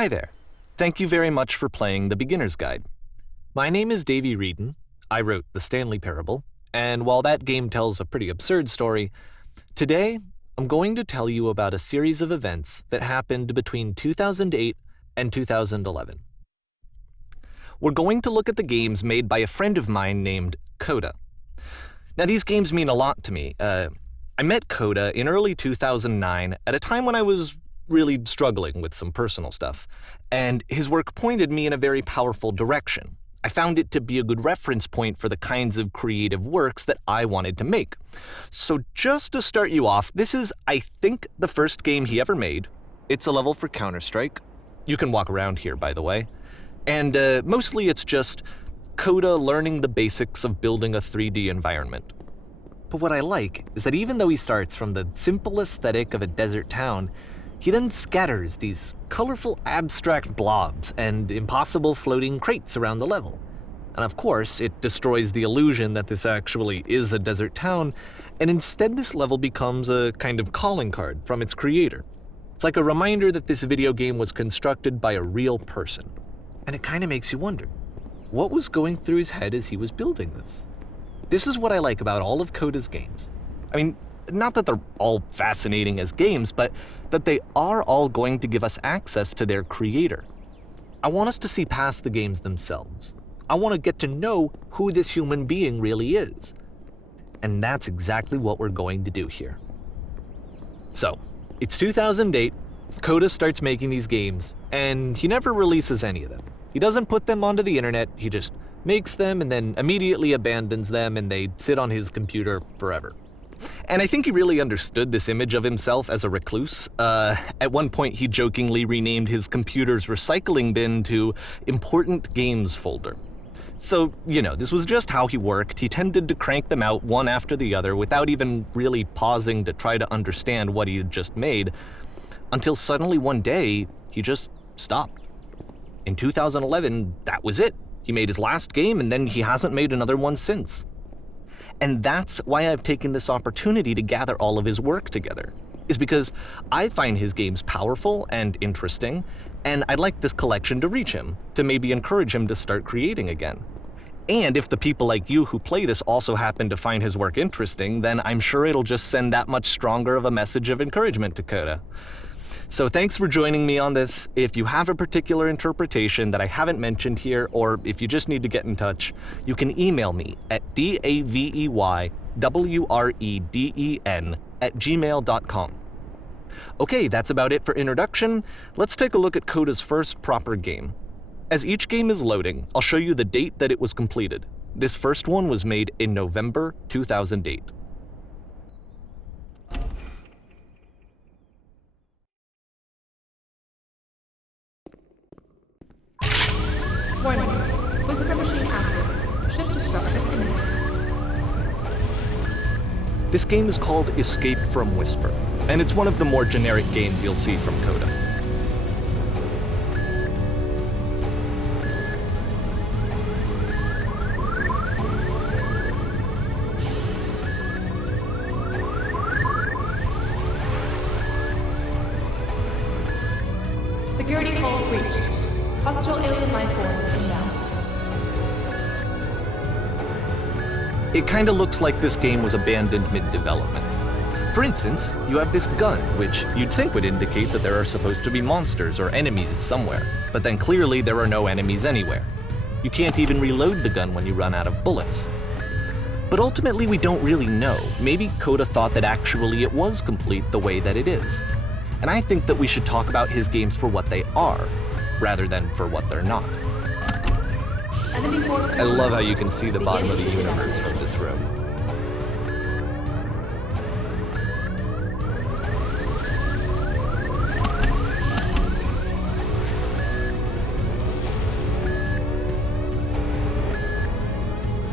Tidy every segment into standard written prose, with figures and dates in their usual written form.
Hi there. Thank you very much for playing The Beginner's Guide. My name is Davey Wreden. I wrote The Stanley Parable, and while that game tells a pretty absurd story, today I'm going to tell you about a series of events that happened between 2008 and 2011. We're going to look at the games made by a friend of mine named Coda. Now, these games mean a lot to me. I met Coda in early 2009 at a time when I was really struggling with some personal stuff, and his work pointed me in a very powerful direction. I found it to be a good reference point for the kinds of creative works that I wanted to make. So just to start you off, this is, I think, the first game he ever made. It's a level for Counter-Strike. You can walk around here, by the way. And mostly it's just Coda learning the basics of building a 3D environment. But what I like is that even though he starts from the simple aesthetic of a desert town, he then scatters these colorful abstract blobs and impossible floating crates around the level. And of course, it destroys the illusion that this actually is a desert town, and instead this level becomes a kind of calling card from its creator. It's like a reminder that this video game was constructed by a real person. And it kind of makes you wonder, what was going through his head as he was building this? This is what I like about all of Coda's games. I mean, not that they're all fascinating as games, but that they are all going to give us access to their creator. I want us to see past the games themselves. I want to get to know who this human being really is. And that's exactly what we're going to do here. So, it's 2008, Coda starts making these games, and he never releases any of them. He doesn't put them onto the internet, he just makes them and then immediately abandons them, and they sit on his computer forever. And I think he really understood this image of himself as a recluse. At one point, he jokingly renamed his computer's recycling bin to Important Games Folder. So, this was just how he worked. He tended to crank them out one after the other without even really pausing to try to understand what he had just made, until suddenly one day, he just stopped. In 2011, that was it. He made his last game, and then he hasn't made another one since. And that's why I've taken this opportunity to gather all of his work together, is because I find his games powerful and interesting, and I'd like this collection to reach him, to maybe encourage him to start creating again. And if the people like you who play this also happen to find his work interesting, then I'm sure it'll just send that much stronger of a message of encouragement to Coda. So thanks for joining me on this. If you have a particular interpretation that I haven't mentioned here, or if you just need to get in touch, you can email me at daveywreden@gmail.com. Okay, that's about it for introduction. Let's take a look at Coda's first proper game. As each game is loading, I'll show you the date that it was completed. This first one was made in November 2008. Warning. Whisper machine active. Shift to structure imminent. This game is called Escape from Whisper, and it's one of the more generic games you'll see from Coda. Security call reached. Hostile alien life form inbound. It kinda looks like this game was abandoned mid-development. For instance, you have this gun, which you'd think would indicate that there are supposed to be monsters or enemies somewhere, but then clearly there are no enemies anywhere. You can't even reload the gun when you run out of bullets. But ultimately we don't really know. Maybe Coda thought that actually it was complete the way that it is. And I think that we should talk about his games for what they are, rather than for what they're not. Enemy force. I love how you can see the bottom of the universe from this room.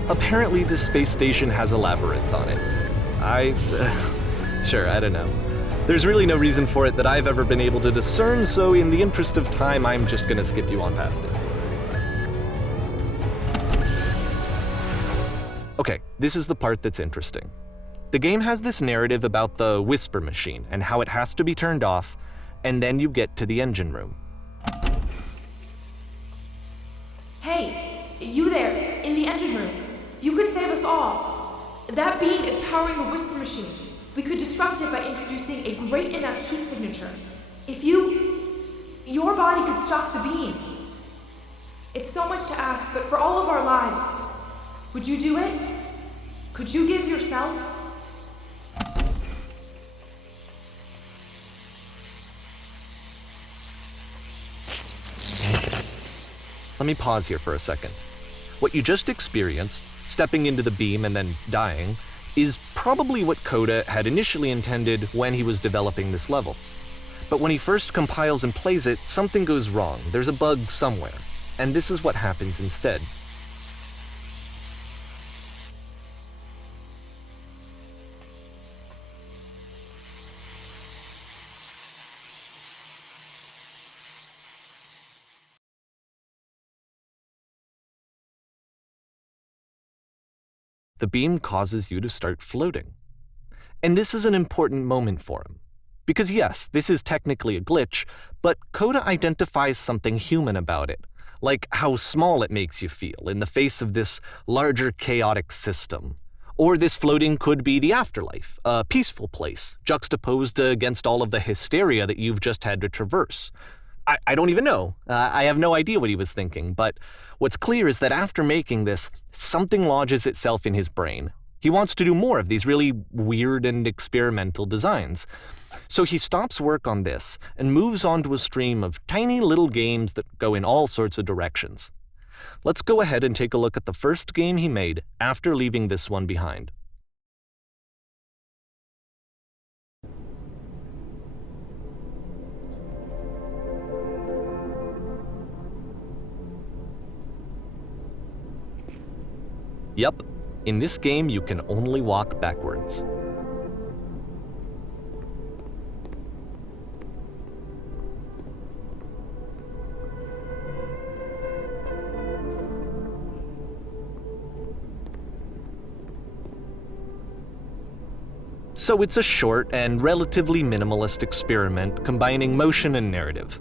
Apparently this space station has a labyrinth on it. Sure, I don't know. There's really no reason for it that I've ever been able to discern, so in the interest of time, I'm just gonna skip you on past it. Okay, this is the part that's interesting. The game has this narrative about the Whisper machine and how it has to be turned off, and then you get to the engine room. Hey, you there, in the engine room. You could save us all. That beam is powering the whisper machine. We could disrupt it by introducing a great enough heat signature. If your body could stop the beam. It's so much to ask, but for all of our lives, would you do it? Could you give yourself? Let me pause here for a second. What you just experienced, stepping into the beam and then dying, is probably what Coda had initially intended when he was developing this level. But when he first compiles and plays it, something goes wrong. There's a bug somewhere. And this is what happens instead. The beam causes you to start floating. And this is an important moment for him. Because yes, this is technically a glitch, but Coda identifies something human about it, like how small it makes you feel in the face of this larger chaotic system. Or this floating could be the afterlife, a peaceful place, juxtaposed against all of the hysteria that you've just had to traverse. I don't even know. I have no idea what he was thinking, but what's clear is that after making this, something lodges itself in his brain. He wants to do more of these really weird and experimental designs. So he stops work on this and moves on to a stream of tiny little games that go in all sorts of directions. Let's go ahead and take a look at the first game he made after leaving this one behind. Yep, in this game you can only walk backwards. So it's a short and relatively minimalist experiment combining motion and narrative.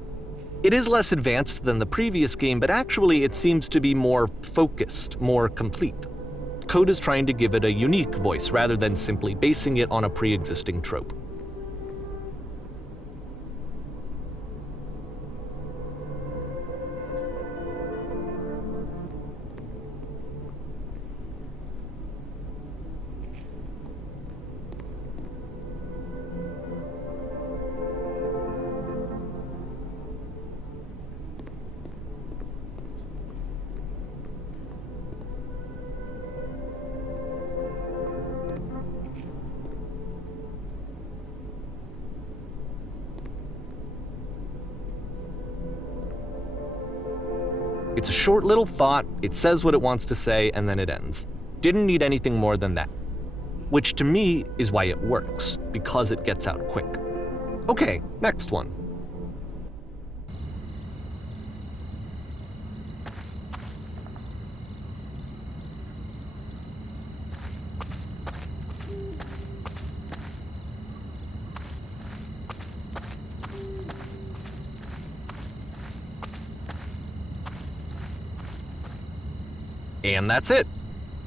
It is less advanced than the previous game, but actually it seems to be more focused, more complete. Coda's trying to give it a unique voice rather than simply basing it on a pre-existing trope. It's a short little thought, it says what it wants to say, and then it ends. Didn't need anything more than that. Which to me is why it works, because it gets out quick. Okay, next one. And that's it.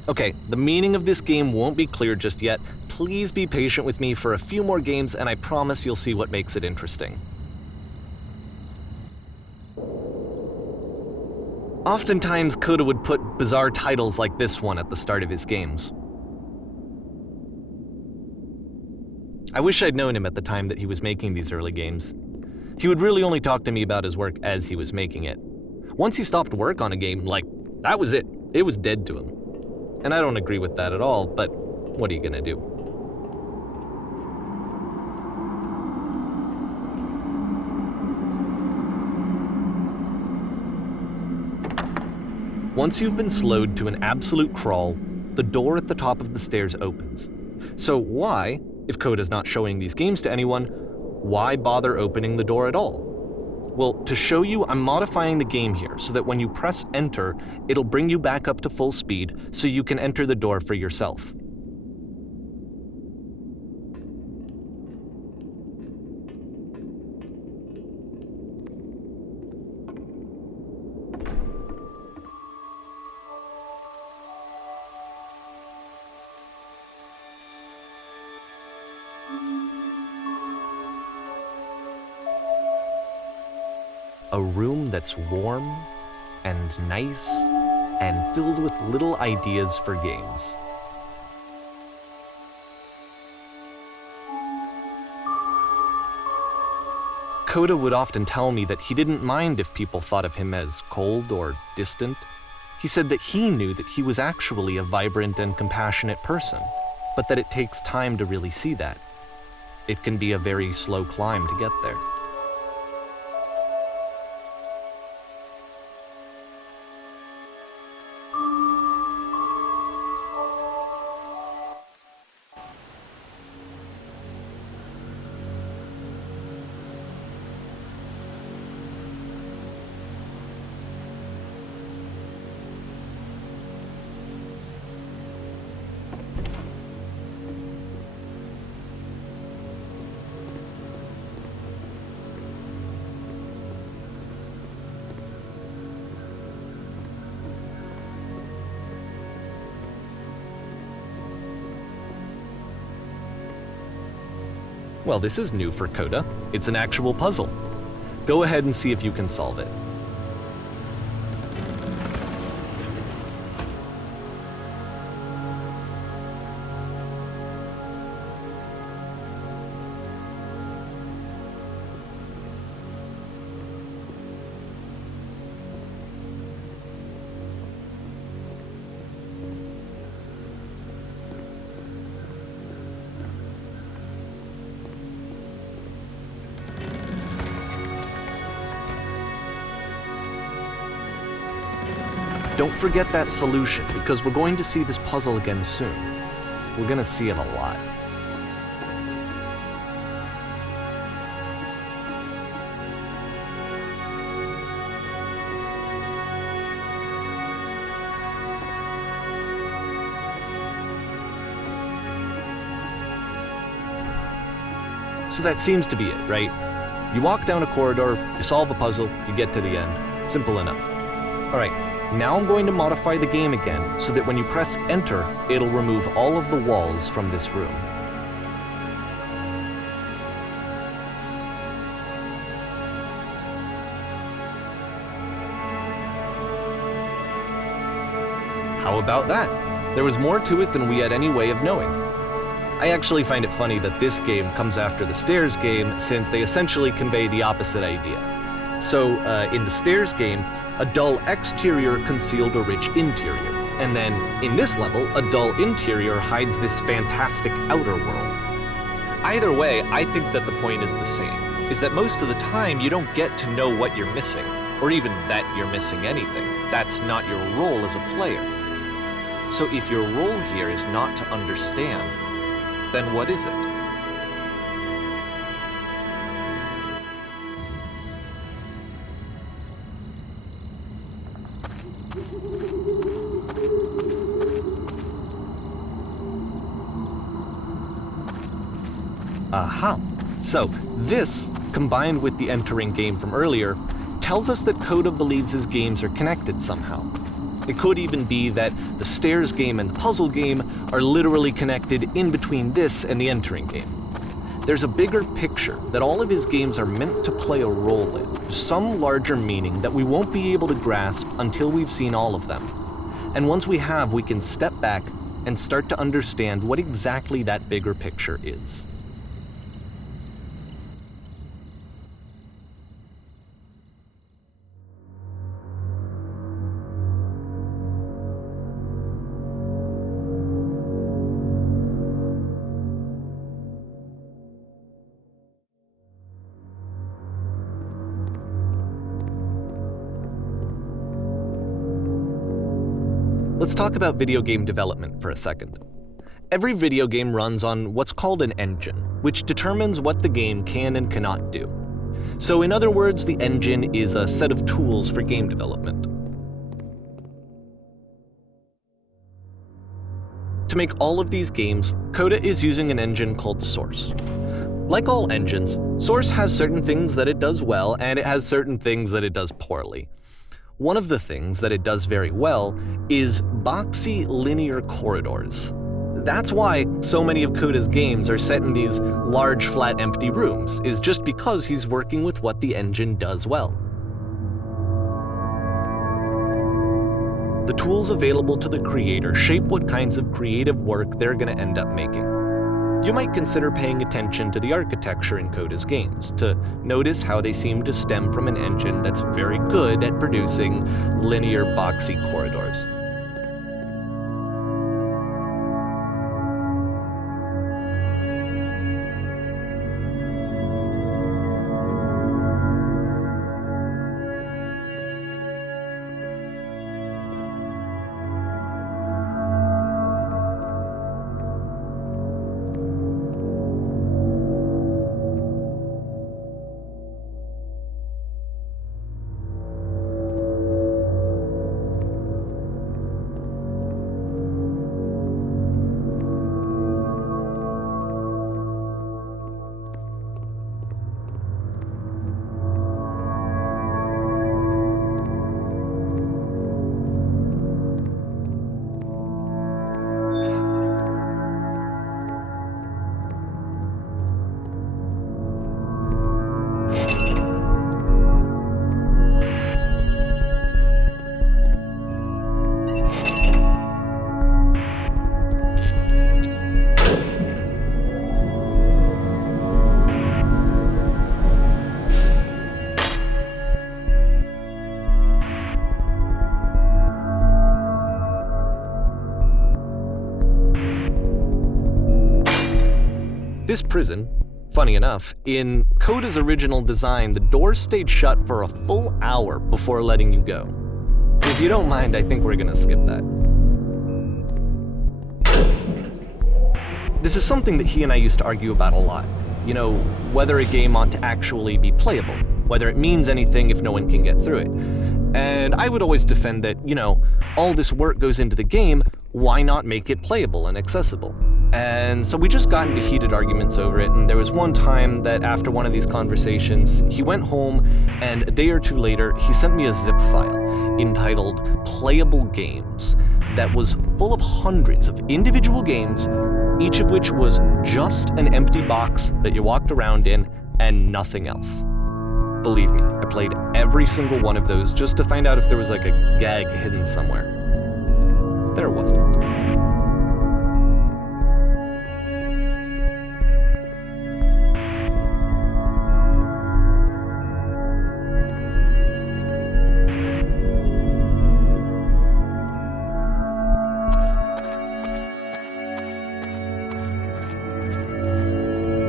Okay, the meaning of this game won't be clear just yet. Please be patient with me for a few more games, and I promise you'll see what makes it interesting. Oftentimes, Coda would put bizarre titles like this one at the start of his games. I wish I'd known him at the time that he was making these early games. He would really only talk to me about his work as he was making it. Once he stopped work on a game, that was it. It was dead to him. And I don't agree with that at all, but what are you gonna do? Once you've been slowed to an absolute crawl, the door at the top of the stairs opens. So why, if Coda's not showing these games to anyone, why bother opening the door at all? Well, to show you, I'm modifying the game here so that when you press enter, it'll bring you back up to full speed so you can enter the door for yourself. A room that's warm and nice and filled with little ideas for games. Coda would often tell me that he didn't mind if people thought of him as cold or distant. He said that he knew that he was actually a vibrant and compassionate person, but that it takes time to really see that. It can be a very slow climb to get there. Well, this is new for Coda. It's an actual puzzle. Go ahead and see if you can solve it. Don't forget that solution, because we're going to see this puzzle again soon. We're going to see it a lot. So that seems to be it, right? You walk down a corridor, you solve a puzzle, you get to the end. Simple enough. All right. Now I'm going to modify the game again so that when you press enter, it'll remove all of the walls from this room. How about that? There was more to it than we had any way of knowing. I actually find it funny that this game comes after the Stairs game, since they essentially convey the opposite idea. So, in the Stairs game, a dull exterior concealed a rich interior. And then, in this level, a dull interior hides this fantastic outer world. Either way, I think that the point is the same, is that most of the time you don't get to know what you're missing, or even that you're missing anything. That's not your role as a player. So if your role here is not to understand, then what is it? Aha! So, this, combined with the entering game from earlier, tells us that Coda believes his games are connected somehow. It could even be that the Stairs game and the puzzle game are literally connected in between this and the entering game. There's a bigger picture that all of his games are meant to play a role in, some larger meaning that we won't be able to grasp until we've seen all of them. And once we have, we can step back and start to understand what exactly that bigger picture is. Let's talk about video game development for a second. Every video game runs on what's called an engine, which determines what the game can and cannot do. So in other words, the engine is a set of tools for game development. To make all of these games, Coda is using an engine called Source. Like all engines, Source has certain things that it does well, and it has certain things that it does poorly. One of the things that it does very well is boxy linear corridors. That's why so many of Coda's games are set in these large, flat, empty rooms, is just because he's working with what the engine does well. The tools available to the creator shape what kinds of creative work they're going to end up making. You might consider paying attention to the architecture in Coda's games, to notice how they seem to stem from an engine that's very good at producing linear, boxy corridors. This prison, funny enough, in Coda's original design, the doors stayed shut for a full hour before letting you go. If you don't mind, I think we're gonna skip that. This is something that he and I used to argue about a lot. You know, whether a game ought to actually be playable, whether it means anything if no one can get through it. And I would always defend that, you know, all this work goes into the game, why not make it playable and accessible? And so we just got into heated arguments over it, and there was one time that after one of these conversations, he went home, and a day or two later, he sent me a zip file entitled Playable Games that was full of hundreds of individual games, each of which was just an empty box that you walked around in and nothing else. Believe me, I played every single one of those just to find out if there was like a gag hidden somewhere. There wasn't.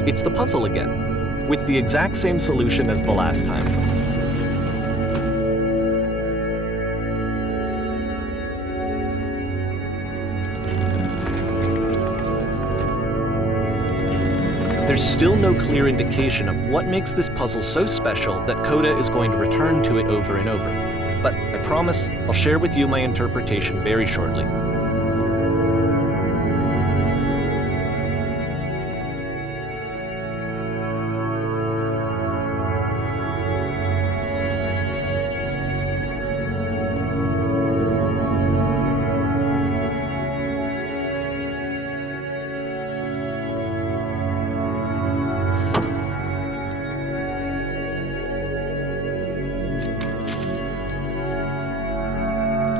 It's the puzzle again, with the exact same solution as the last time. There's still no clear indication of what makes this puzzle so special that Coda is going to return to it over and over. But I promise I'll share with you my interpretation very shortly.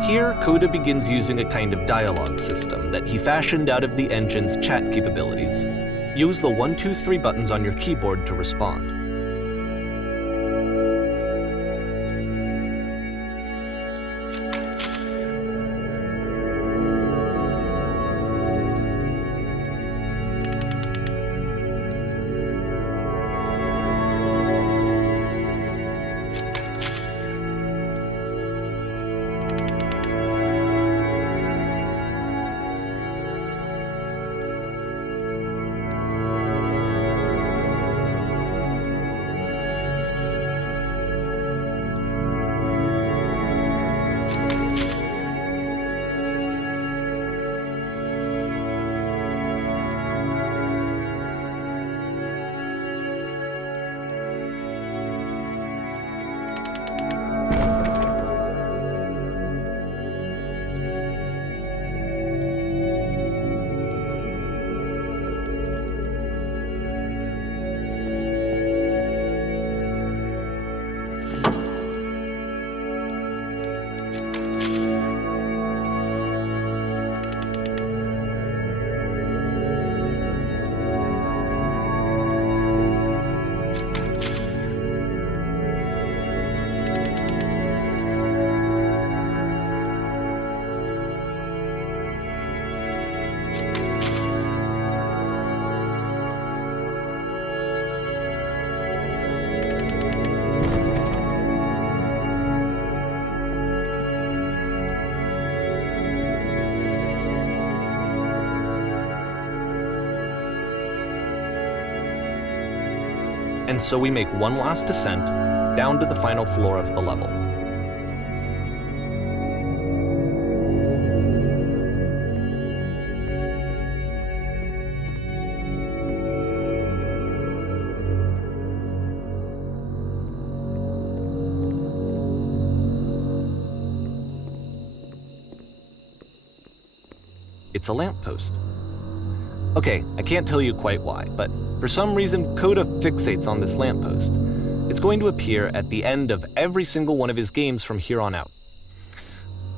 Here, Coda begins using a kind of dialogue system that he fashioned out of the engine's chat capabilities. Use the 1, 2, 3 buttons on your keyboard to respond. and so we make one last descent down to the final floor of the level. It's a lamppost. Okay, I can't tell you quite why, but for some reason, Coda fixates on this lamppost. It's going to appear at the end of every single one of his games from here on out.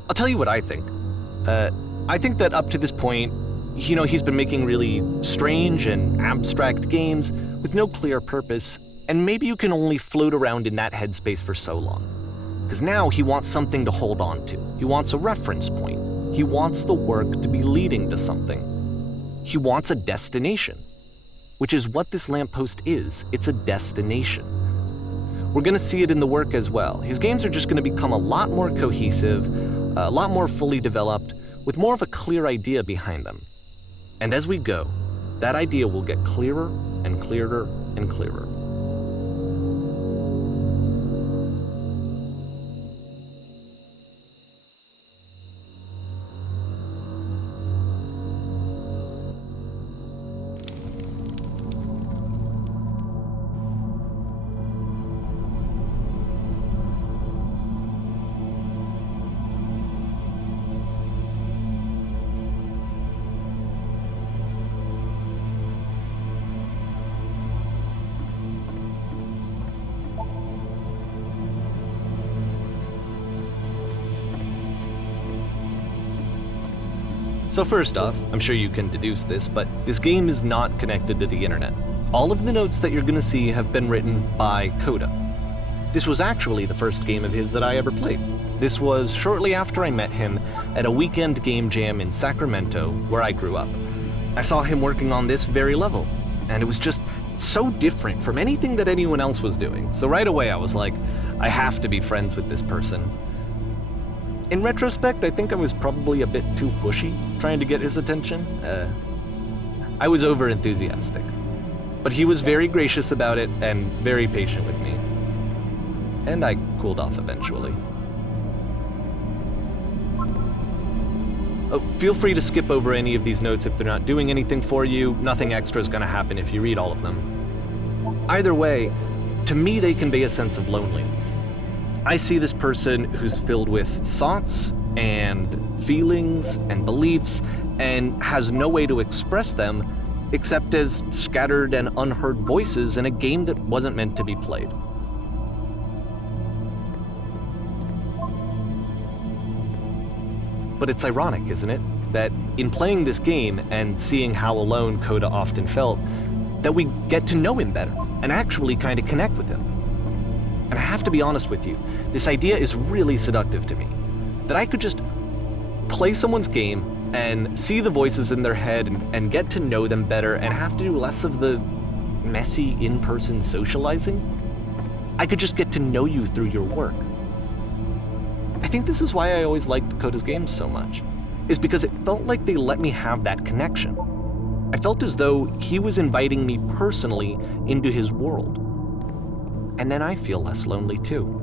I'll tell you what I think. I think that up to this point, he's been making really strange and abstract games with no clear purpose, and maybe you can only float around in that headspace for so long. Because now he wants something to hold on to. He wants a reference point. He wants the work to be leading to something. He wants a destination, which is what this lamppost is. It's a destination. We're going to see it in the work as well. His games are just going to become a lot more cohesive, a lot more fully developed, with more of a clear idea behind them. And as we go, that idea will get clearer and clearer and clearer. So first off, I'm sure you can deduce this, but this game is not connected to the internet. All of the notes that you're gonna see have been written by Coda. This was actually the first game of his that I ever played. This was shortly after I met him at a weekend game jam in Sacramento, where I grew up. I saw him working on this very level, and it was just so different from anything that anyone else was doing. So right away I was like, I have to be friends with this person. In retrospect, I think I was probably a bit too pushy, trying to get his attention. I was over-enthusiastic. But he was very gracious about it and very patient with me. And I cooled off eventually. Oh, feel free to skip over any of these notes if they're not doing anything for you. Nothing extra is going to happen if you read all of them. Either way, to me they convey a sense of loneliness. I see this person who's filled with thoughts and feelings and beliefs and has no way to express them except as scattered and unheard voices in a game that wasn't meant to be played. But it's ironic, isn't it, that in playing this game and seeing how alone Coda often felt, that we get to know him better and actually kind of connect with him. And I have to be honest with you, this idea is really seductive to me. That I could just play someone's game and see the voices in their head and get to know them better and have to do less of the messy in-person socializing. I could just get to know you through your work. I think this is why I always liked Coda's games so much, is because it felt like they let me have that connection. I felt as though he was inviting me personally into his world. And then I feel less lonely too.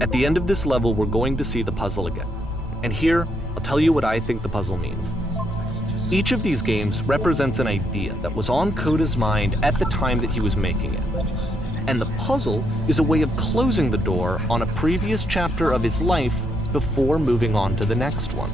At the end of this level, we're going to see the puzzle again. And here, I'll tell you what I think the puzzle means. Each of these games represents an idea that was on Coda's mind at the time that he was making it. And the puzzle is a way of closing the door on a previous chapter of his life before moving on to the next one.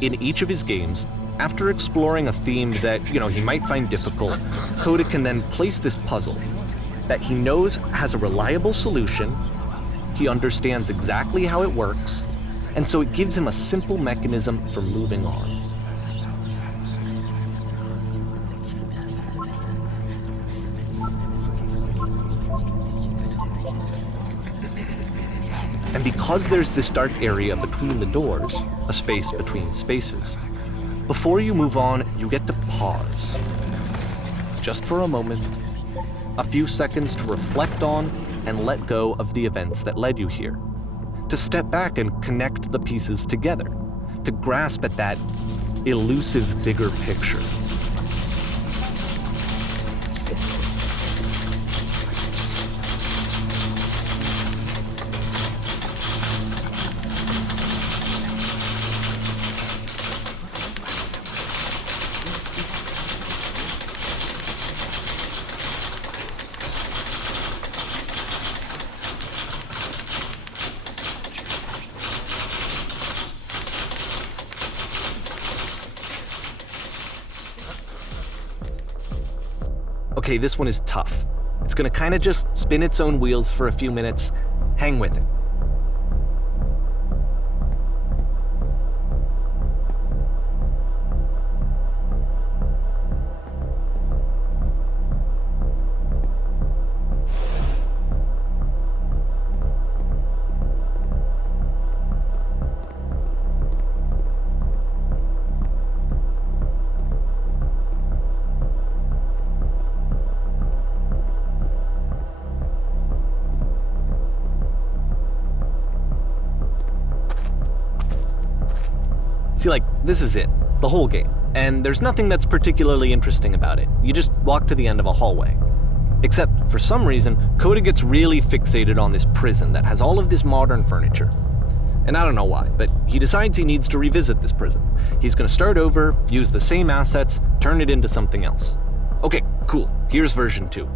In each of his games, after exploring a theme that, he might find difficult, Coda can then place this puzzle that he knows has a reliable solution, he understands exactly how it works, and so it gives him a simple mechanism for moving on. And because there's this dark area between the doors, a space between spaces, before you move on, you get to pause. Just for a moment, a few seconds to reflect on and let go of the events that led you here. To step back and connect the pieces together. To grasp at that elusive bigger picture. Okay, this one is tough. It's gonna kind of just spin its own wheels for a few minutes. Hang with it. See, this is it, the whole game, and there's nothing that's particularly interesting about it. You just walk to the end of a hallway. Except, for some reason, Coda gets really fixated on this prison that has all of this modern furniture. And I don't know why, but he decides he needs to revisit this prison. He's gonna start over, use the same assets, turn it into something else. Okay, cool, here's version 2.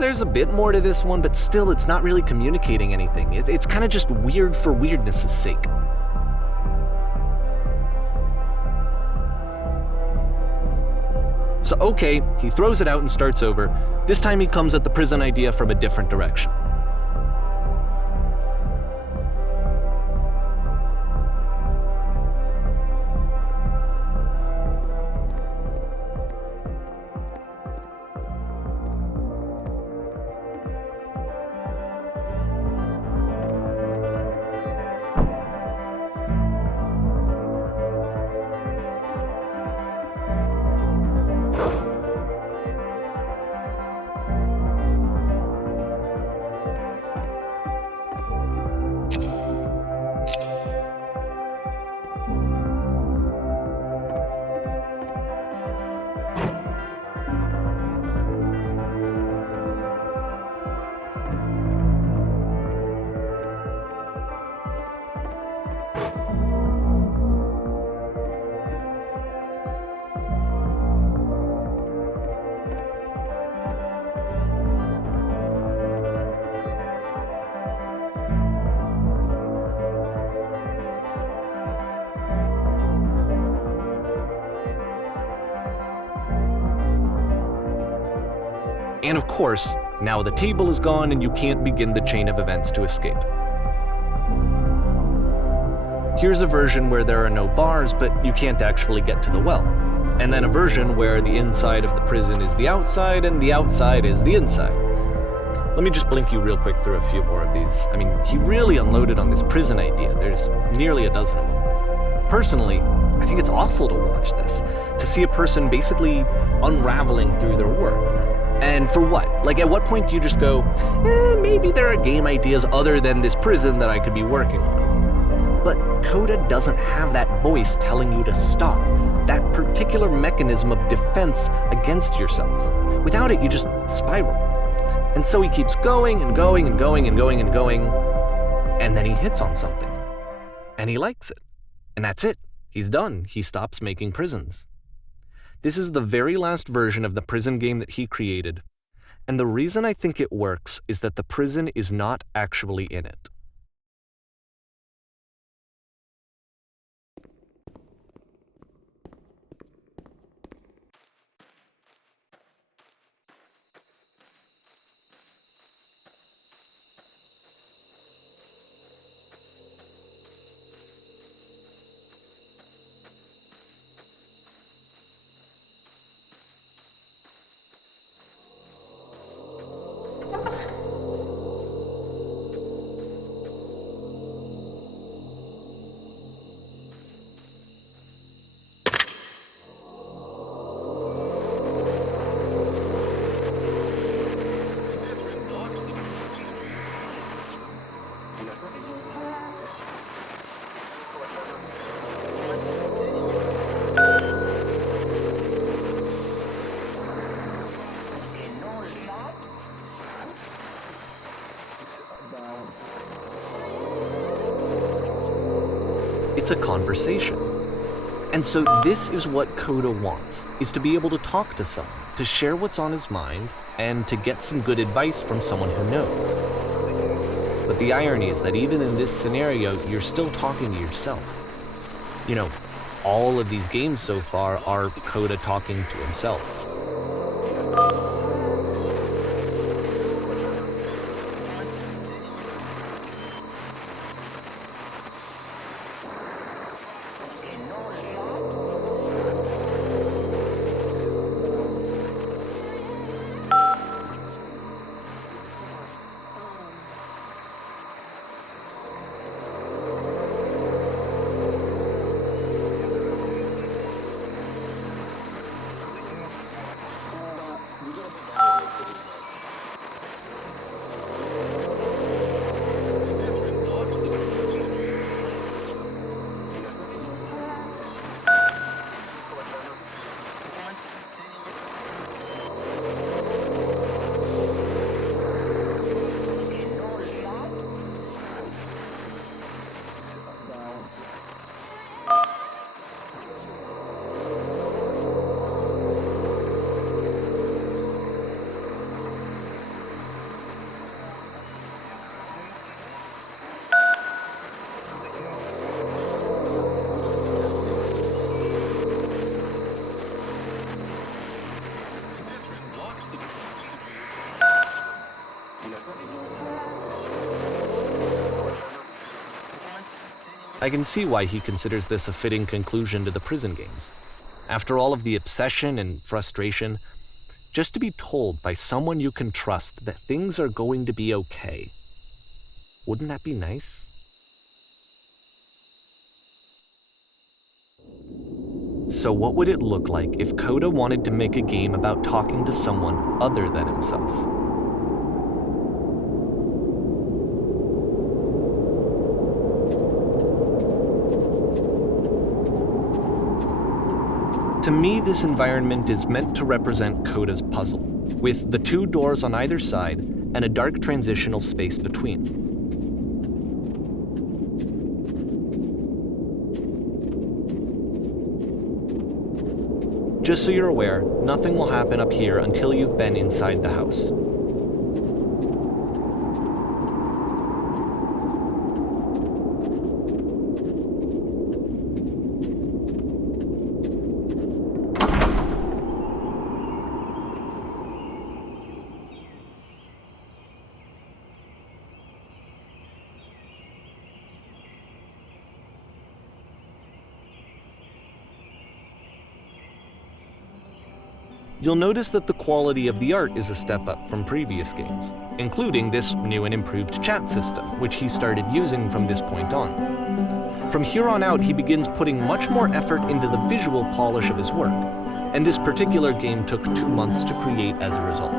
There's a bit more to this one, but still it's not really communicating anything. It's kind of just weird for weirdness' sake. So okay, he throws it out and starts over. This time he comes at the prison idea from a different direction. And of course, now the table is gone and you can't begin the chain of events to escape. Here's a version where there are no bars, but you can't actually get to the well. And then a version where the inside of the prison is the outside and the outside is the inside. Let me just blink you real quick through a few more of these. I mean, he really unloaded on this prison idea. There's nearly a dozen of them. Personally, I think it's awful to watch this, to see a person basically unraveling through their work. And for what? Like, at what point do you just go, maybe there are game ideas other than this prison that I could be working on? But Coda doesn't have that voice telling you to stop, that particular mechanism of defense against yourself. Without it, you just spiral. And so he keeps going and going and going and going and going, and then he hits on something. And he likes it. And that's it. He's done. He stops making prisons. This is the very last version of the prison game that he created. And the reason I think it works is that the prison is not actually in it. It's a conversation. And so this is what Coda wants, is to be able to talk to someone, to share what's on his mind, and to get some good advice from someone who knows. But the irony is that even in this scenario, you're still talking to yourself. You know, all of these games so far are Coda talking to himself. I can see why he considers this a fitting conclusion to the prison games. After all of the obsession and frustration, just to be told by someone you can trust that things are going to be okay. Wouldn't that be nice? So what would it look like if Coda wanted to make a game about talking to someone other than himself? To me, this environment is meant to represent Coda's puzzle, with the two doors on either side and a dark transitional space between. Just so you're aware, nothing will happen up here until you've been inside the house. you'll notice that the quality of the art is a step up from previous games, including this new and improved chat system, which he started using from this point on. From here on out, he begins putting much more effort into the visual polish of his work, and this particular game took 2 months to create as a result.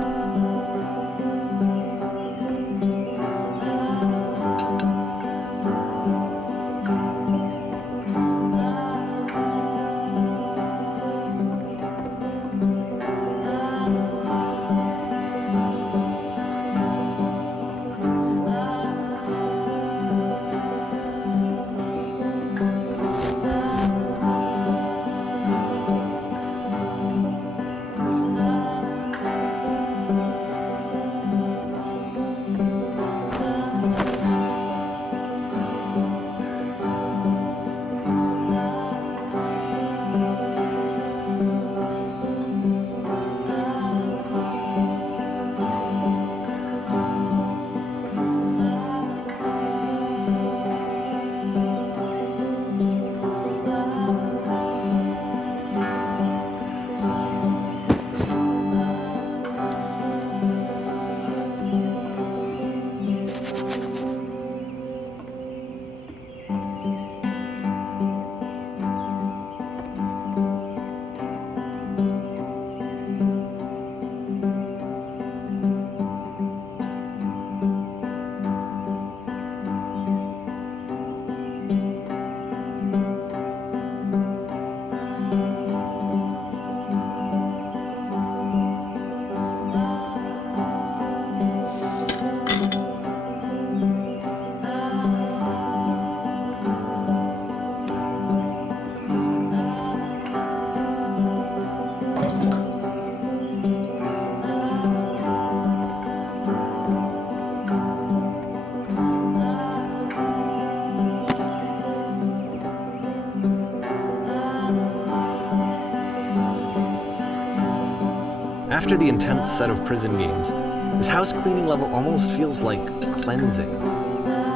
After the intense set of prison games, this house cleaning level almost feels like cleansing.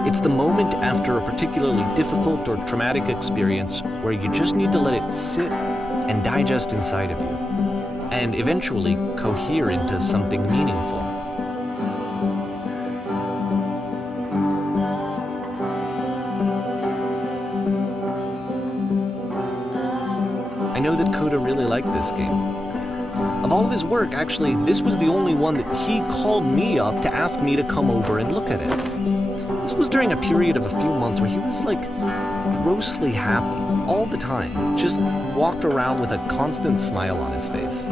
It's the moment after a particularly difficult or traumatic experience where you just need to let it sit and digest inside of you, and eventually cohere into something meaningful. I know that Coda really liked this game. Of all of his work, actually, this was the only one that he called me up to ask me to come over and look at it. This was during a period of a few months where he was like grossly happy all the time, just walked around with a constant smile on his face.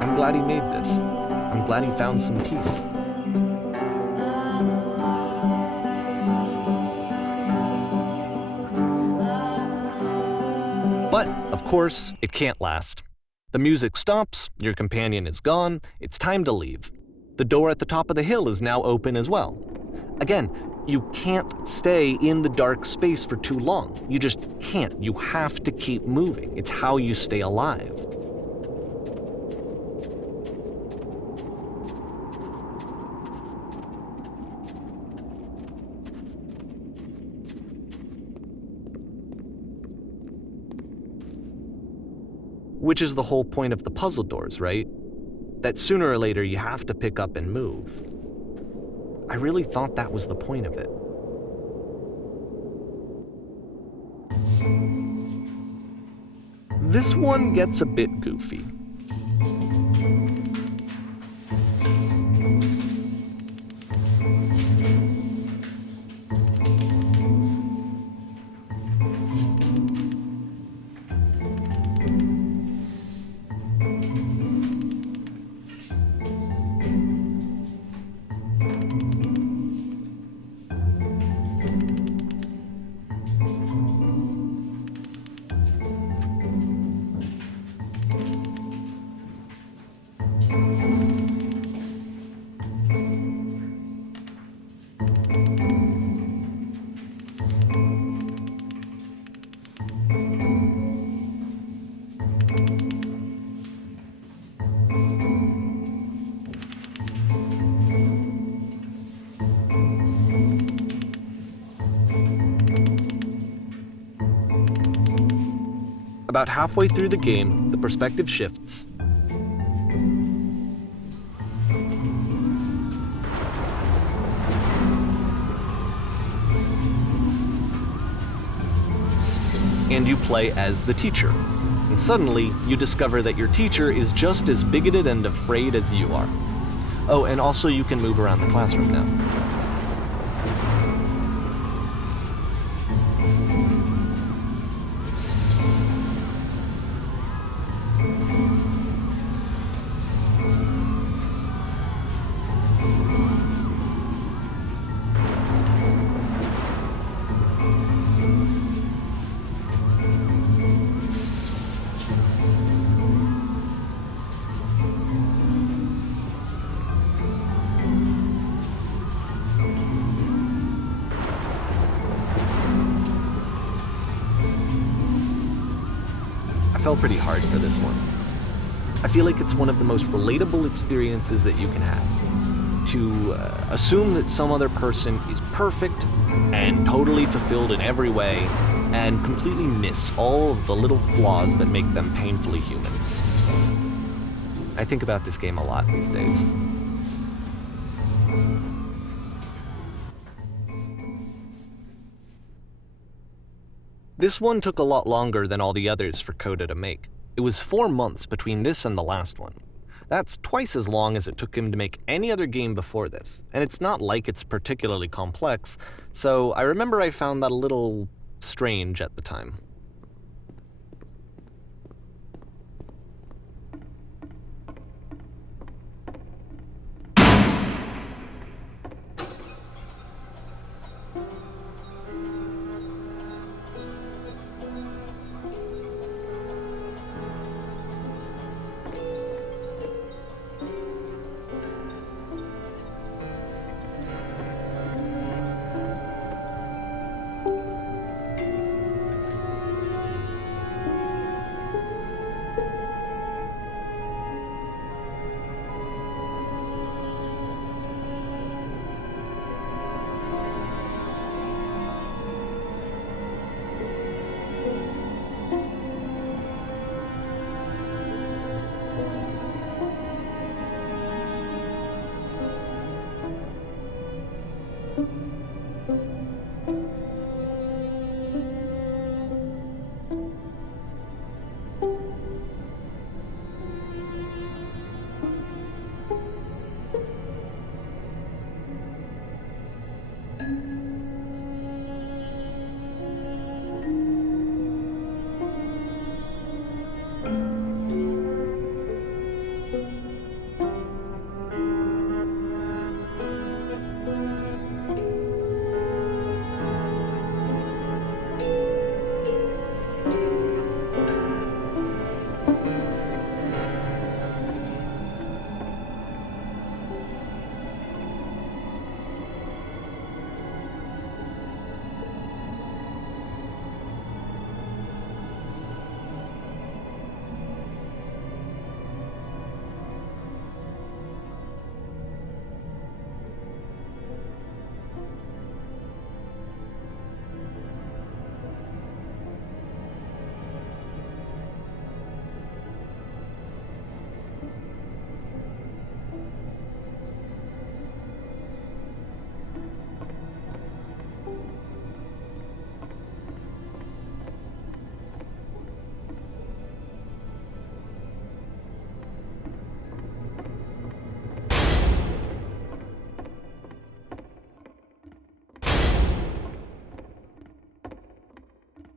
I'm glad he made this. I'm glad he found some peace. But, of course, it can't last. The music stops, your companion is gone, it's time to leave. The door at the top of the hill is now open as well. Again, you can't stay in the dark space for too long. You just can't. You have to keep moving. It's how you stay alive. Which is the whole point of the puzzle doors, right? That sooner or later you have to pick up and move. I really thought that was the point of it. This one gets a bit goofy. about halfway through the game, the perspective shifts. And you play as the teacher. And suddenly, you discover that your teacher is just as bigoted and afraid as you are. Oh, and also you can move around the classroom now. I fell pretty hard for this one. I feel like it's one of the most relatable experiences that you can have. To assume that some other person is perfect and totally fulfilled in every way, and completely miss all of the little flaws that make them painfully human. I think about this game a lot these days. This one took a lot longer than all the others for Coda to make. It was 4 months between this and the last one. That's twice as long as it took him to make any other game before this, and it's not like it's particularly complex, so I remember I found that a little strange at the time.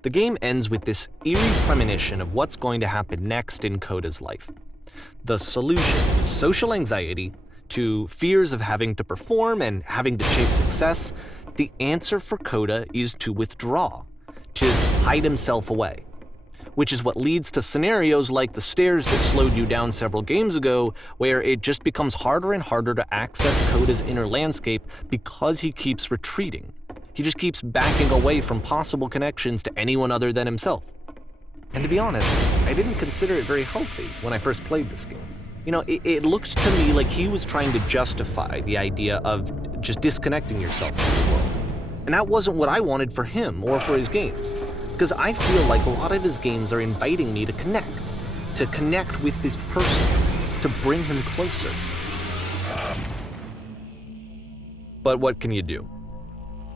The game ends with this eerie premonition of what's going to happen next in Coda's life. The solution to social anxiety, to fears of having to perform and having to chase success, the answer for Coda is to withdraw, to hide himself away. Which is what leads to scenarios like the stairs that slowed you down several games ago, where it just becomes harder and harder to access Coda's inner landscape because he keeps retreating. He just keeps backing away from possible connections to anyone other than himself. And to be honest, I didn't consider it very healthy when I first played this game. You know, it looked to me like he was trying to justify the idea of just disconnecting yourself from the world. And that wasn't what I wanted for him or for his games. because I feel like a lot of his games are inviting me to connect with this person, to bring him closer. But what can you do?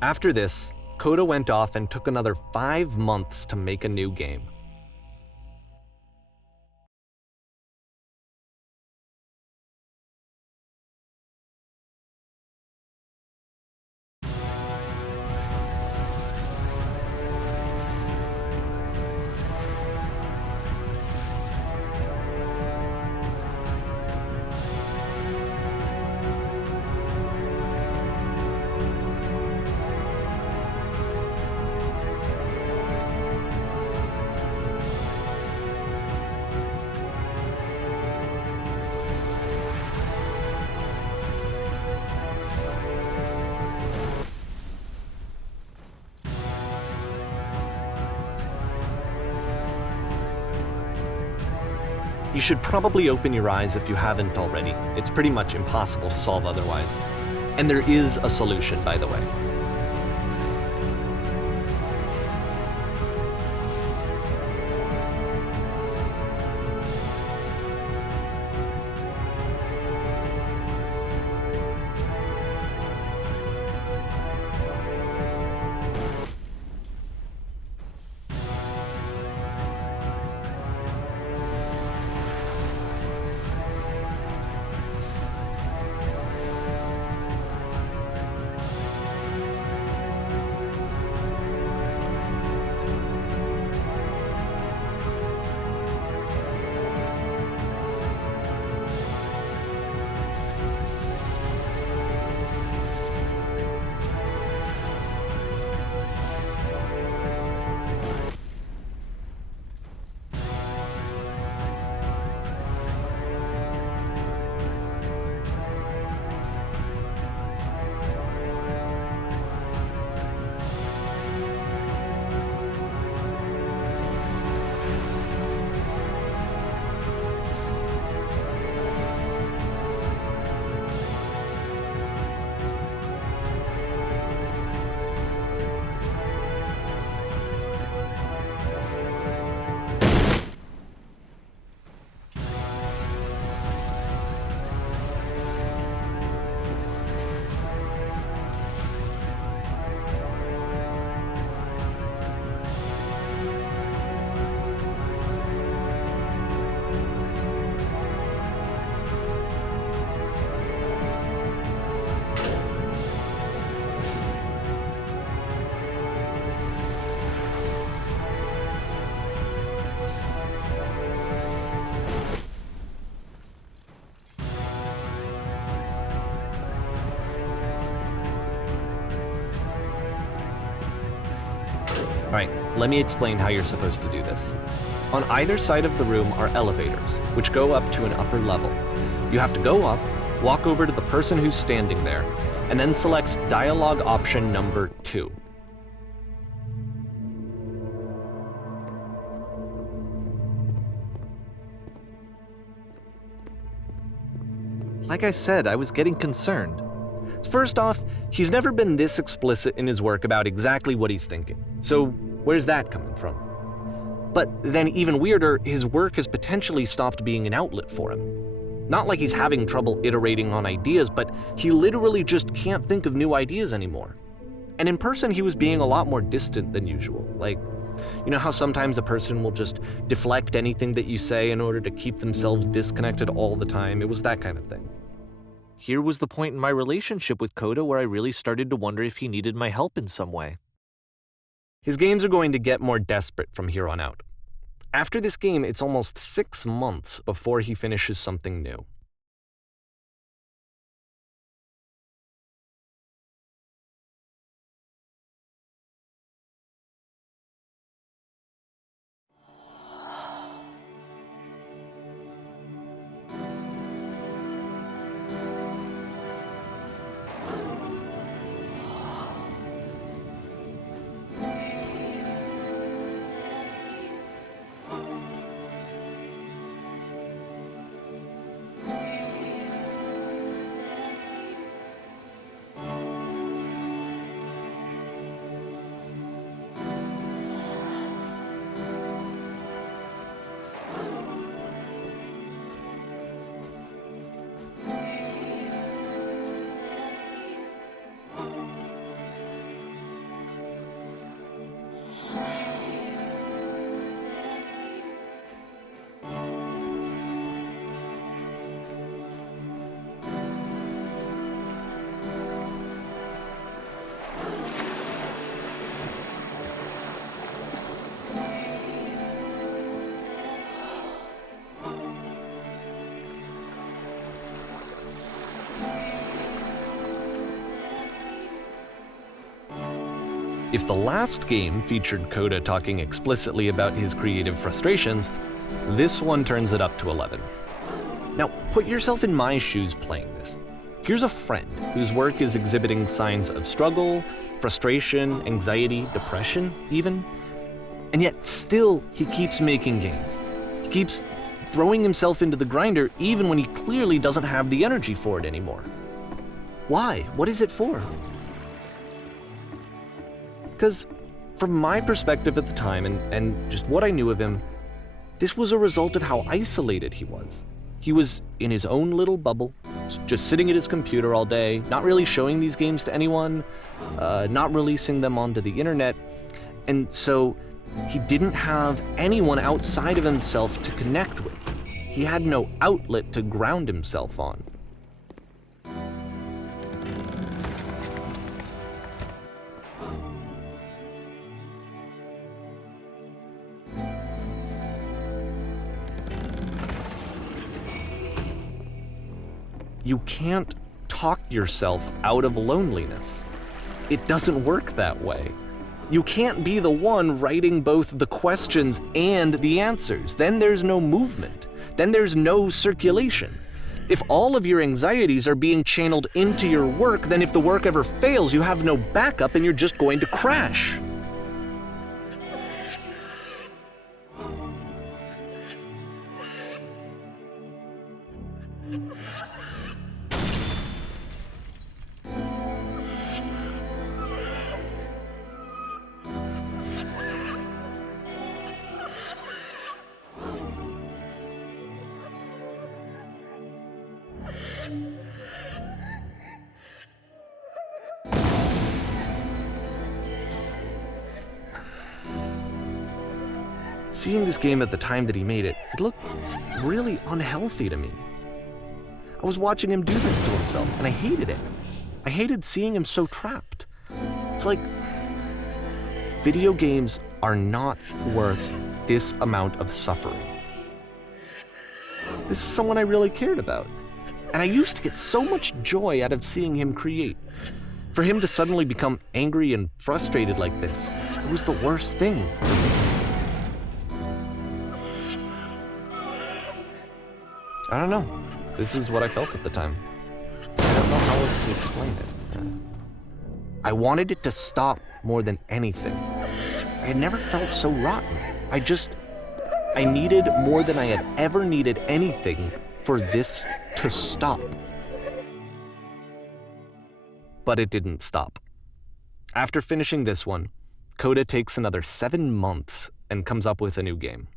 After this, Coda went off and took another 5 months to make a new game. You should probably open your eyes if you haven't already. It's pretty much impossible to solve otherwise. And there is a solution, by the way. Alright, let me explain how you're supposed to do this. On either side of the room are elevators, which go up to an upper level. You have to go up, walk over to the person who's standing there, and then select dialogue option number 2. Like I said, I was getting concerned. First off, he's never been this explicit in his work about exactly what he's thinking. So where's that coming from? But then even weirder, his work has potentially stopped being an outlet for him. Not like he's having trouble iterating on ideas, but he literally just can't think of new ideas anymore. And in person, he was being a lot more distant than usual. Like, you know how sometimes a person will just deflect anything that you say in order to keep themselves disconnected all the time? It was that kind of thing. Here was the point in my relationship with Coda where I really started to wonder if he needed my help in some way. His games are going to get more desperate from here on out. After this game, it's almost 6 months before he finishes something new. if the last game featured Coda talking explicitly about his creative frustrations, this one turns it up to 11. Now, put yourself in my shoes playing this. Here's a friend whose work is exhibiting signs of struggle, frustration, anxiety, depression, even. And yet still, he keeps making games. He keeps throwing himself into the grinder even when he clearly doesn't have the energy for it anymore. Why? What is it for? Because from my perspective at the time and just what I knew of him, this was a result of how isolated he was. He was in his own little bubble, just sitting at his computer all day, not really showing these games to anyone, not releasing them onto the internet, and so he didn't have anyone outside of himself to connect with. He had no outlet to ground himself on. You can't talk yourself out of loneliness. It doesn't work that way. You can't be the one writing both the questions and the answers. Then there's no movement. Then there's no circulation. If all of your anxieties are being channeled into your work, then if the work ever fails, you have no backup and you're just going to crash. Seeing this game at the time that he made it, it looked really unhealthy to me. I was watching him do this to himself, and I hated it. I hated seeing him so trapped. It's like, video games are not worth this amount of suffering. This is someone I really cared about, and I used to get so much joy out of seeing him create. For him to suddenly become angry and frustrated like this, it was the worst thing for me. I don't know. This is what I felt at the time. I don't know how else to explain it. I wanted it to stop more than anything. I had never felt so rotten. I needed more than I had ever needed anything for this to stop. But it didn't stop. After finishing this one, Coda takes another 7 months and comes up with a new game.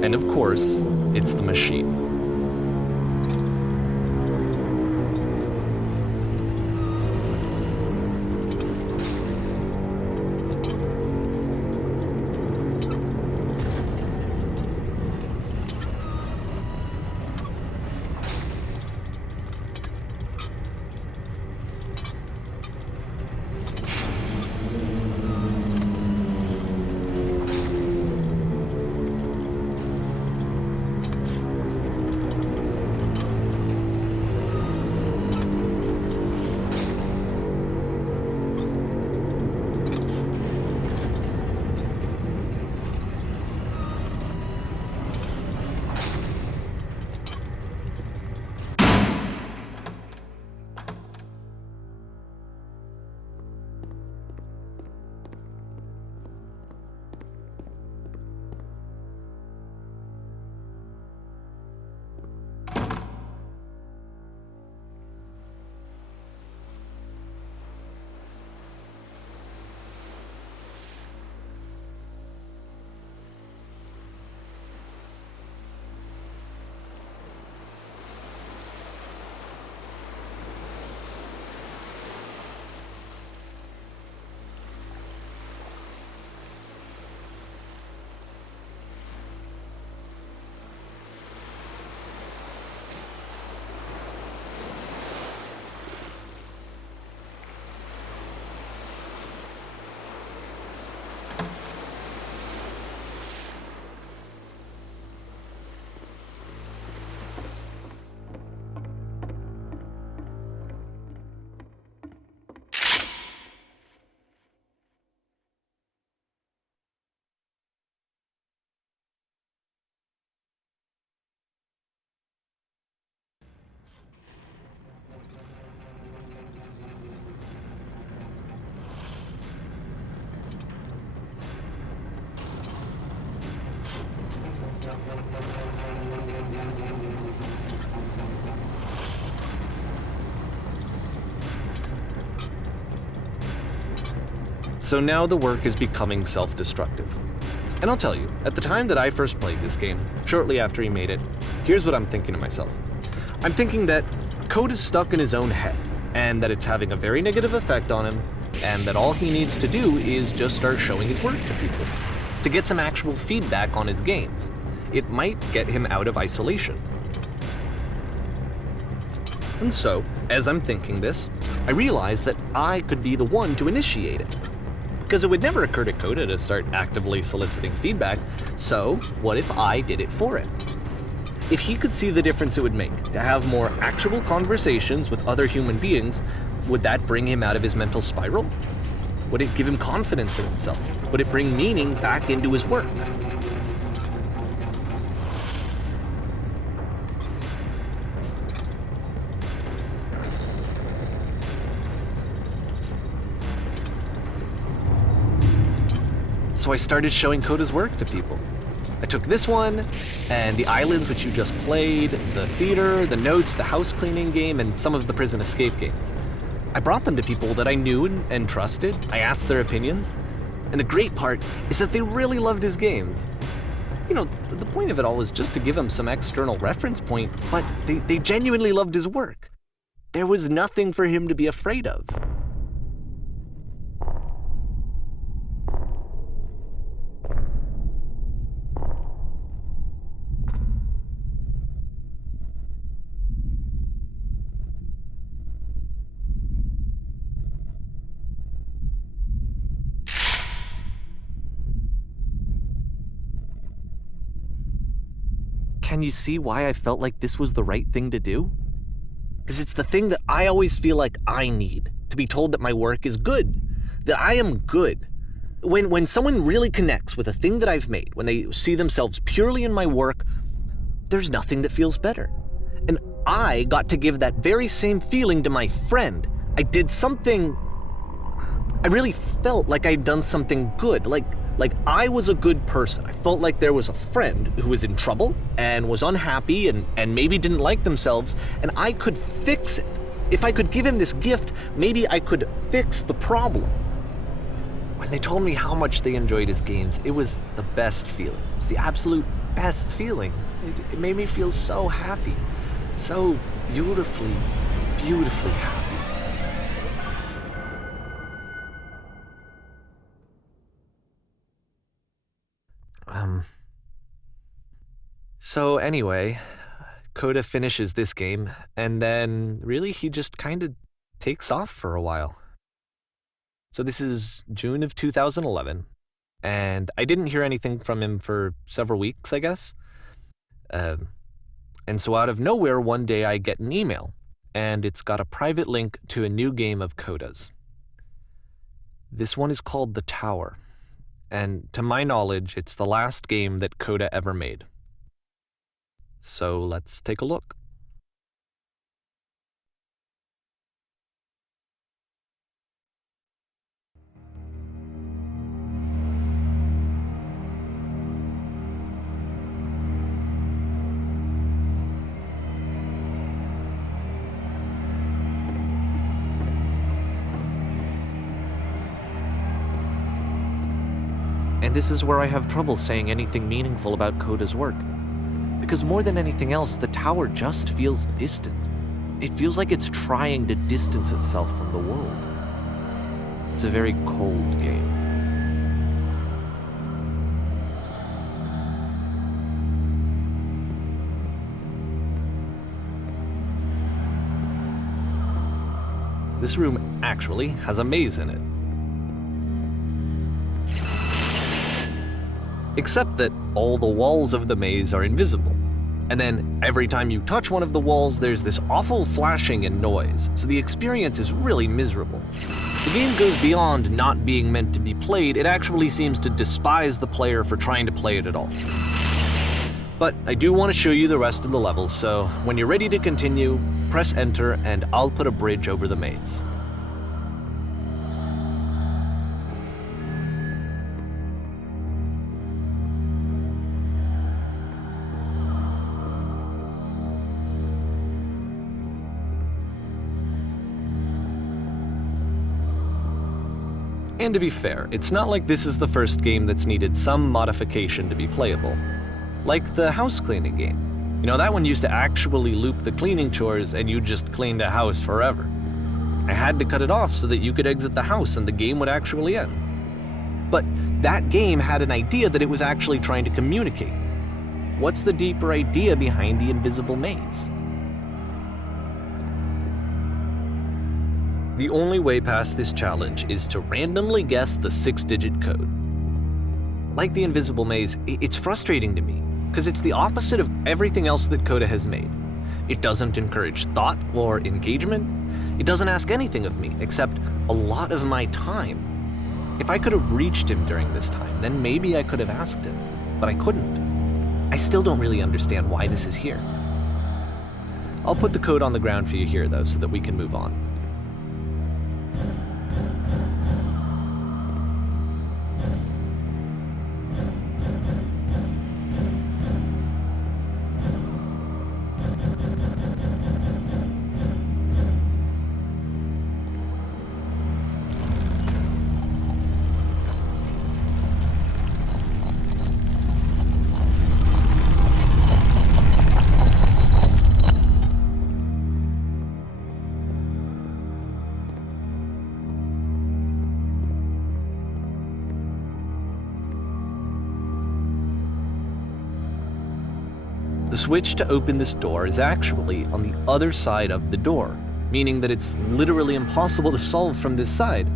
And of course, it's the machine. So now the work is becoming self-destructive. And I'll tell you, at the time that I first played this game, shortly after he made it, here's what I'm thinking to myself. I'm thinking that Code is stuck in his own head, and that it's having a very negative effect on him, and that all he needs to do is just start showing his work to people, to get some actual feedback on his games. It might get him out of isolation. And so, as I'm thinking this, I realize that I could be the one to initiate it. Because it would never occur to Coda to start actively soliciting feedback, so what if I did it for him? If he could see the difference it would make to have more actual conversations with other human beings, would that bring him out of his mental spiral? Would it give him confidence in himself? Would it bring meaning back into his work? So I started showing Coda's work to people. I took this one, and the islands which you just played, the theater, the notes, the house cleaning game, and some of the prison escape games. I brought them to people that I knew and trusted. I asked their opinions. And the great part is that they really loved his games. You know, the point of it all was just to give him some external reference point, but they genuinely loved his work. There was nothing for him to be afraid of. Can you see why I felt like this was the right thing to do? Because it's the thing that I always feel like I need, to be told that my work is good, that I am good. When someone really connects with a thing that I've made, when they see themselves purely in my work, there's nothing that feels better. And I got to give that very same feeling to my friend. I did something, I really felt like I'd done something good, like I was a good person. I felt like there was a friend who was in trouble and was unhappy and maybe didn't like themselves, and I could fix it. If I could give him this gift, maybe I could fix the problem. When they told me how much they enjoyed his games, it was the best feeling. It was the absolute best feeling. It made me feel so happy, so beautifully, beautifully happy. So anyway, Coda finishes this game, and then really he just kind of takes off for a while. So this is June of 2011, and I didn't hear anything from him for several weeks, I guess. And so out of nowhere, one day I get an email, and it's got a private link to a new game of Coda's. This one is called The Tower, and to my knowledge, it's the last game that Coda ever made. So let's take a look. And this is where I have trouble saying anything meaningful about Coda's work. Because more than anything else, the tower just feels distant. It feels like it's trying to distance itself from the world. It's a very cold game. This room actually has a maze in it. Except that all the walls of the maze are invisible. And then every time you touch one of the walls, there's this awful flashing and noise, so the experience is really miserable. The game goes beyond not being meant to be played, it actually seems to despise the player for trying to play it at all. But I do want to show you the rest of the levels, so when you're ready to continue, press enter and I'll put a bridge over the maze. And to be fair, it's not like this is the first game that's needed some modification to be playable. Like the house cleaning game. You know, that one used to actually loop the cleaning chores and you just cleaned a house forever. I had to cut it off so that you could exit the house and the game would actually end. But that game had an idea that it was actually trying to communicate. What's the deeper idea behind the invisible maze? The only way past this challenge is to randomly guess the 6-digit code. Like the invisible maze, it's frustrating to me, because it's the opposite of everything else that Coda has made. It doesn't encourage thought or engagement. It doesn't ask anything of me, except a lot of my time. If I could have reached him during this time, then maybe I could have asked him, but I couldn't. I still don't really understand why this is here. I'll put the code on the ground for you here, though, so that we can move on. The switch to open this door is actually on the other side of the door, meaning that it's literally impossible to solve from this side.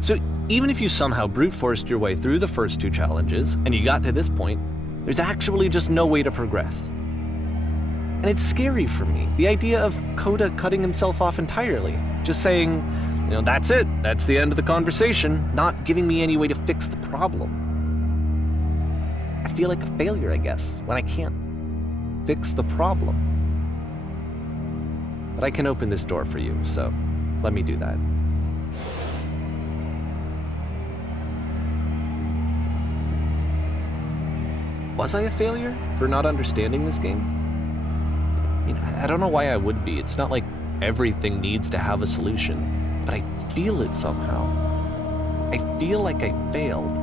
So even if you somehow brute forced your way through the first 2 challenges and you got to this point, there's actually just no way to progress. And it's scary for me, the idea of Coda cutting himself off entirely, just saying, you know, that's it, that's the end of the conversation, not giving me any way to fix the problem. I feel like a failure, I guess, when I can't fix the problem. But I can open this door for you, so let me do that. Was I a failure for not understanding this game? I mean, I don't know why I would be. It's not like everything needs to have a solution, but I feel it somehow. I feel like I failed,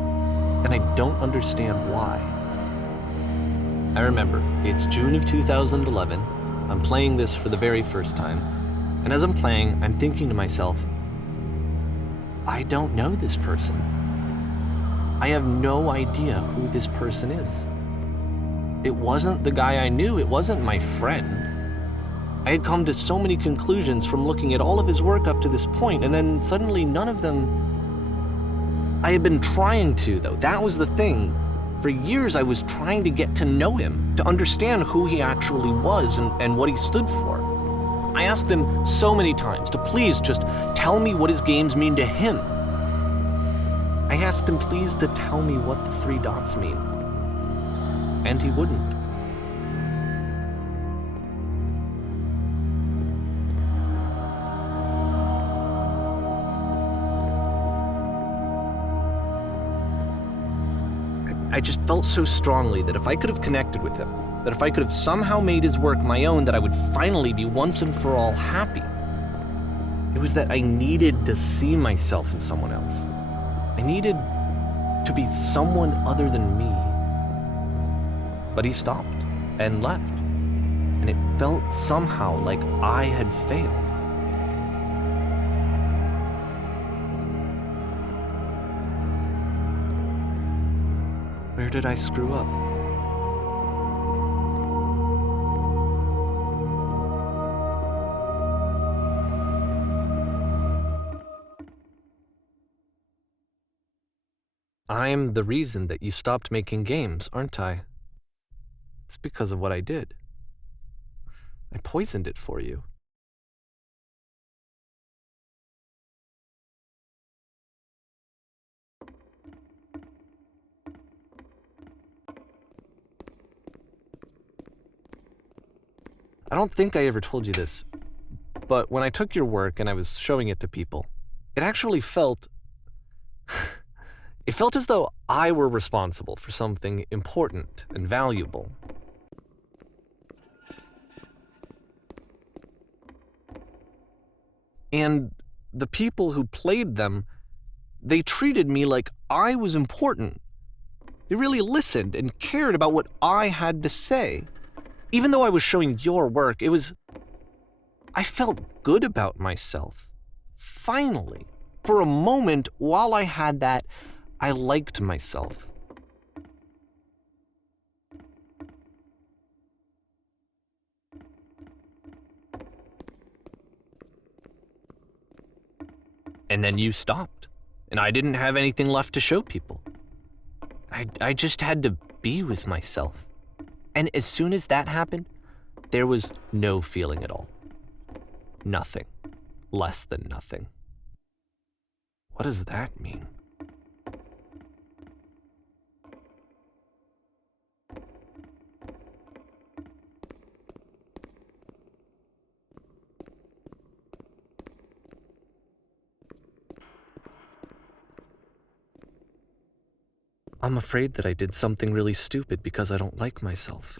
and I don't understand why. I remember, it's June of 2011, I'm playing this for the very first time, and as I'm playing, I'm thinking to myself, I don't know this person. I have no idea who this person is. It wasn't the guy I knew, it wasn't my friend. I had come to so many conclusions from looking at all of his work up to this point, and then suddenly none of them... I had been trying to, though, that was the thing. For years, I was trying to get to know him, to understand who he actually was and what he stood for. I asked him so many times to please just tell me what his games mean to him. I asked him please to tell me what the 3 dots mean. And he wouldn't. I just felt so strongly that if I could have connected with him, that if I could have somehow made his work my own, that I would finally be once and for all happy. It was that I needed to see myself in someone else. I needed to be someone other than me. But he stopped and left, and it felt somehow like I had failed. Where did I screw up? I'm the reason that you stopped making games, aren't I? It's because of what I did. I poisoned it for you. I don't think I ever told you this, but when I took your work and I was showing it to people, it actually felt... it felt as though I were responsible for something important and valuable. And the people who played them, They treated me like I was important. They really listened and cared about what I had to say. Even though I was showing your work, I felt good about myself. Finally, for a moment, while I had that, I liked myself. And then you stopped, and I didn't have anything left to show people. I just had to be with myself. And as soon as that happened, there was no feeling at all. Nothing. Less than nothing. What does that mean? I'm afraid that I did something really stupid because I don't like myself.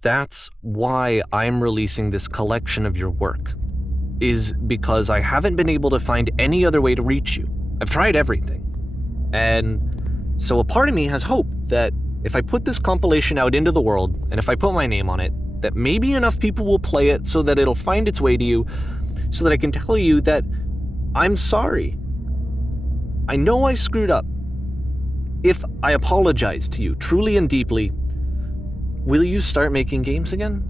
That's why I'm releasing this collection of your work, is because I haven't been able to find any other way to reach you. I've tried everything. And so a part of me has hope that if I put this compilation out into the world, and if I put my name on it, that maybe enough people will play it so that it'll find its way to you, so that I can tell you that I'm sorry. I know I screwed up. If I apologize to you truly and deeply, will you start making games again?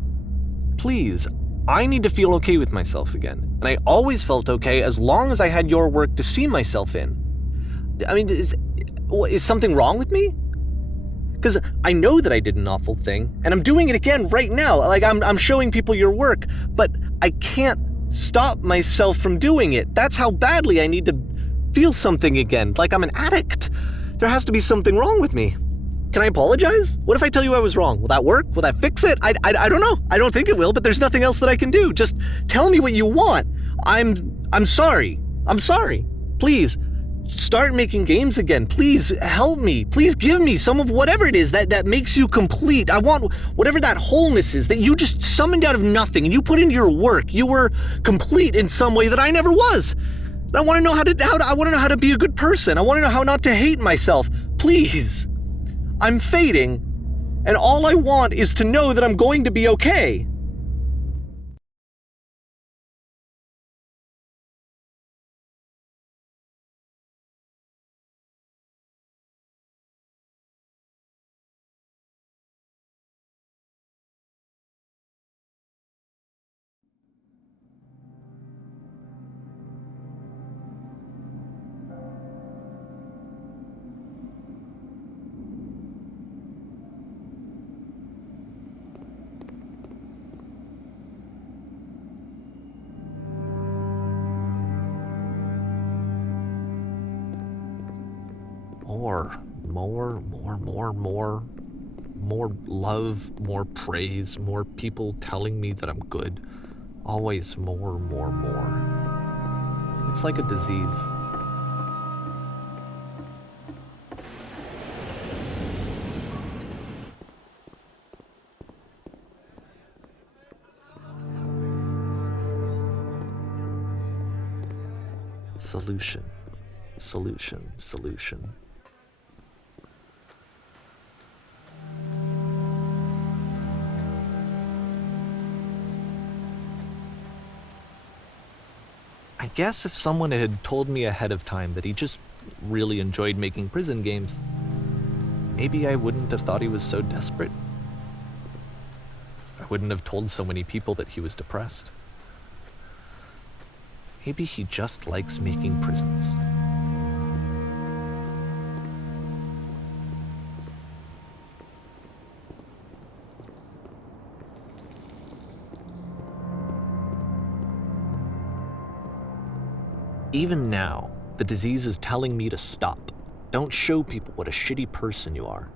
Please, I need to feel okay with myself again. And I always felt okay as long as I had your work to see myself in. I mean, is something wrong with me? Because I know that I did an awful thing, and I'm doing it again right now. Like, I'm showing people your work, but I can't stop myself from doing it. That's how badly I need to feel something again, like I'm an addict. There has to be something wrong with me. Can I apologize? What if I tell you I was wrong? Will that work? Will that fix it? I don't know. I don't think it will, but there's nothing else that I can do. Just tell me what you want. I'm sorry. I'm sorry. Please, start making games again. Please help me. Please give me some of whatever it is that makes you complete. I want whatever that wholeness is that you just summoned out of nothing and you put into your work. You were complete in some way that I never was. And I want to know I want to know how to be a good person. I want to know how not to hate myself. Please. I'm fading, and all I want is to know that I'm going to be okay. More love, more praise, more people telling me that I'm good. Always more. It's like a disease. Solution. I guess if someone had told me ahead of time that he just really enjoyed making prison games, maybe I wouldn't have thought he was so desperate. I wouldn't have told so many people that he was depressed. Maybe he just likes making prisons. Even now, the disease is telling me to stop. Don't show people what a shitty person you are.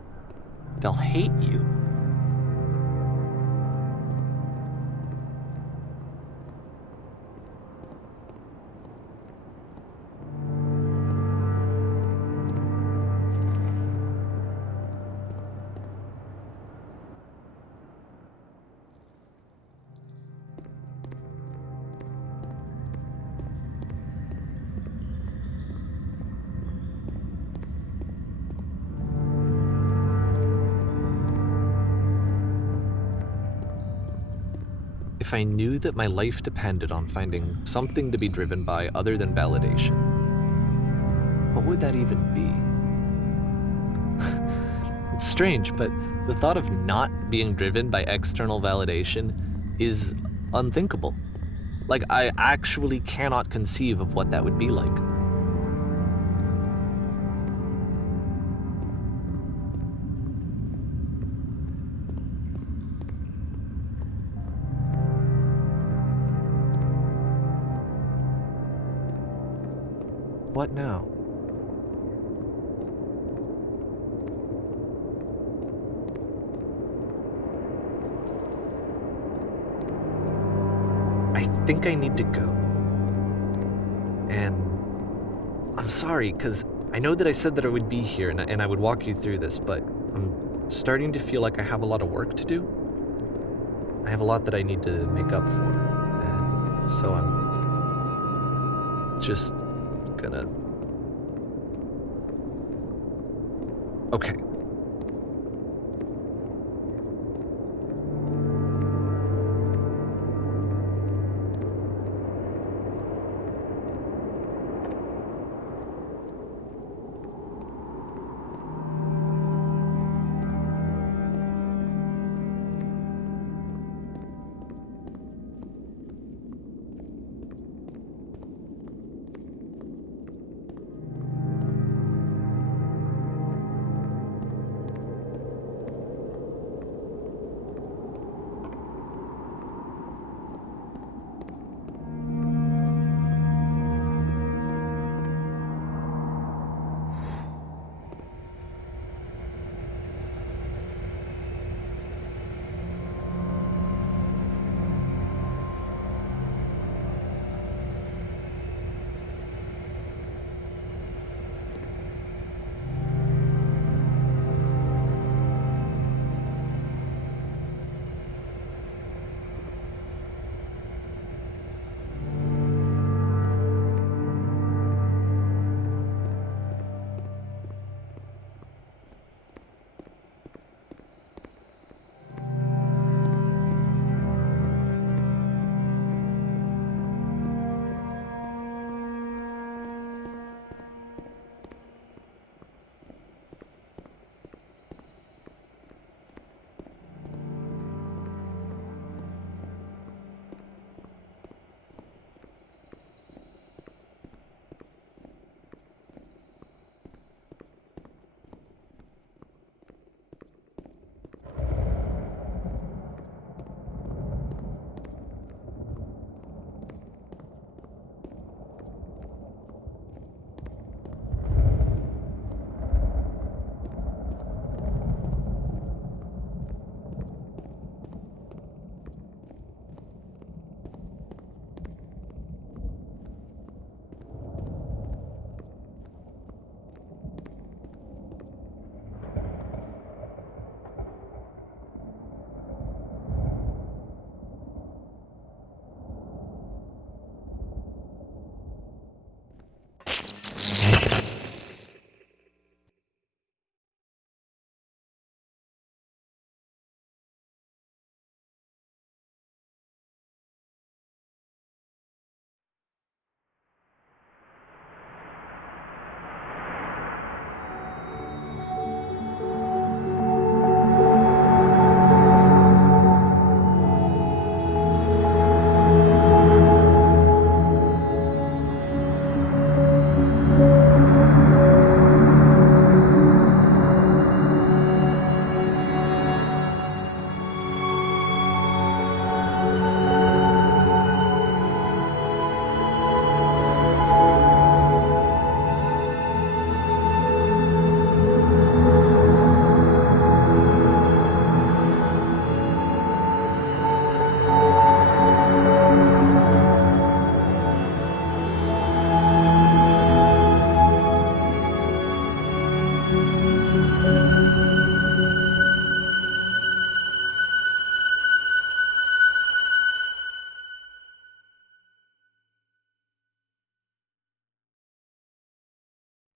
They'll hate you. if I knew that my life depended on finding something to be driven by other than validation? What would that even be? It's strange, but the thought of not being driven by external validation is unthinkable. Like, I actually cannot conceive of what that would be like. What now? I think I need to go. And I'm sorry, because I know that I said that I would be here and I would walk you through this, but I'm starting to feel like I have a lot of work to do. I have a lot that I need to make up for. And so I'm just gonna... Okay.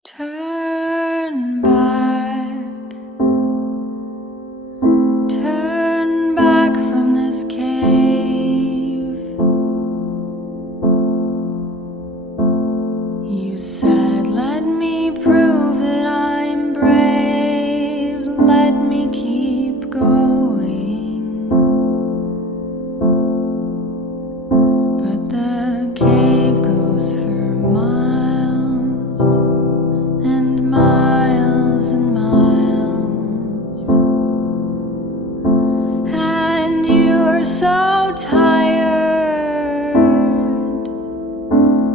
Turn back, turn back from this cave. said, let me prove that I'm brave. Let me keep going. But the cave goes for miles and miles and miles. And you're so tired,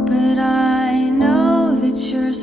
but I know that you're